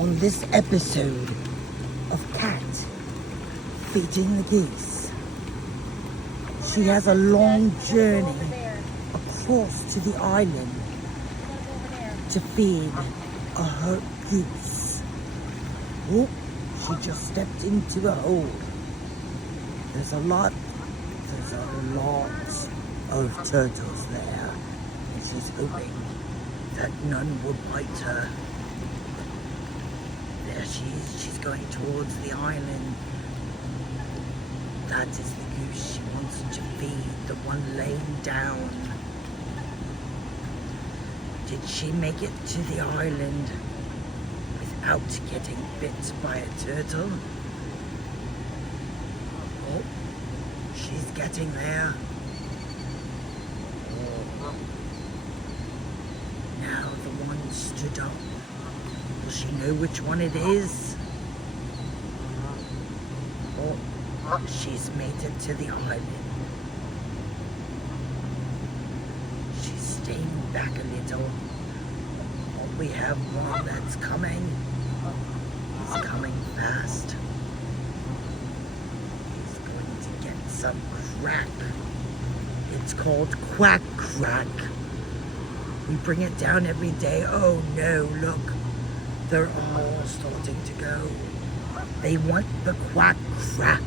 on this episode of Cat Feeding the Geese. She has a long journey across to the island to feed a hurt goose. Oh, she just stepped into a hole. There's a lot of turtles there, and she's hoping that none will bite her. There she is, she's going towards the island. That is the goose she wants to feed, the one laying down. Did she make it to the island without getting bit by a turtle? Oh, she's getting there. Now the one stood up. Will she know which one it is? Oh, she's made it to the island. She's staying back a little. Oh, we have one that's coming. He's coming fast. He's going to get some crack. It's called quack crack. We bring it down every day. Oh no, look. They're all starting to go. They want the quack crack.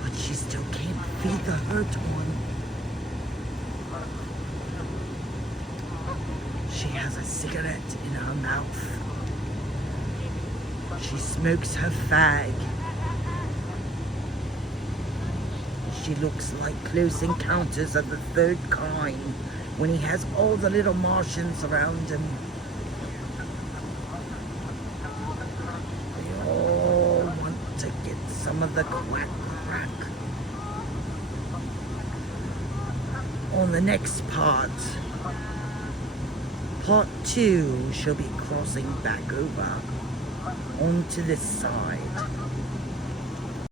But she still can't feed the hurt one. She has a cigarette in her mouth. She smokes her fag. She looks like Close Encounters of the Third Kind when he has all the little Martians around him. They all want to get some of the quack crack. On the next part 2, she'll be crossing back over onto this side.